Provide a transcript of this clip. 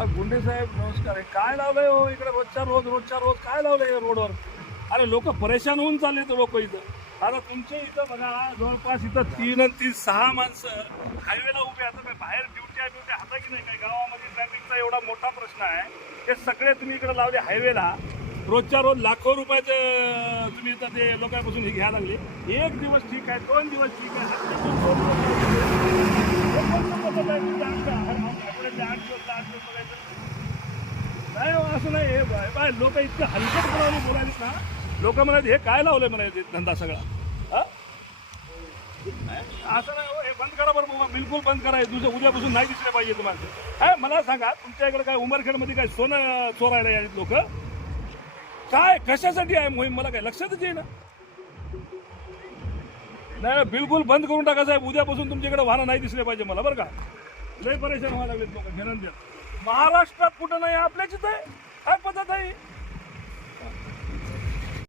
गुंडे साहेब नमस्कार आहे. काय लावलंय हो इकडे रोजच्या रोज काय लावलंय रोडवर? अरे लोक परेशान होऊन चालले तर लोक इथं. आता तुमच्या इथं बघा जवळपास इथं 3 आणि 3 6 माणसं हायवेला उभे आता काय बाहेर ड्युटी हाता की नाही काय? गावामध्ये ट्रॅफिकचा एवढा मोठा प्रश्न आहे. हे सगळे तुम्ही इकडे लावले हायवेला. रोजच्या रोज लाखो रुपयाचं तुम्ही इथं ते लोकांपासून हे घ्यायला लागले. एक दिवस ठीक आहे, 2 दिवस ठीक आहे, नाही हो, असं नाही. हे बाय लोक इतकं हलकटपणाने बोलायलेत ना. लोक म्हणाले हे काय लावलंय म्हणाले धंदा सगळा. हा असं नाही हो, हे बंद करा बरं, बिलकुल बंद करा. उद्यापासून नाही दिसले पाहिजे तुम्हाला. काय मला सांगा, तुमच्या इकडे काय उमरखेडमध्ये काय सोनं चोरायला यायचे लोक? काय कशासाठी आहे मोहीम मला काय लक्षातच येईना. नाही बिलकुल बंद करून टाका साहेब. उद्यापासून तुमच्याकडे वाहनं नाही दिसले पाहिजे मला बरं का. लय परेशान व्हायला लागलेत लोक. महाराष्ट्रात कुठं नाही, आपल्याच इथं आहे. काय पद्धत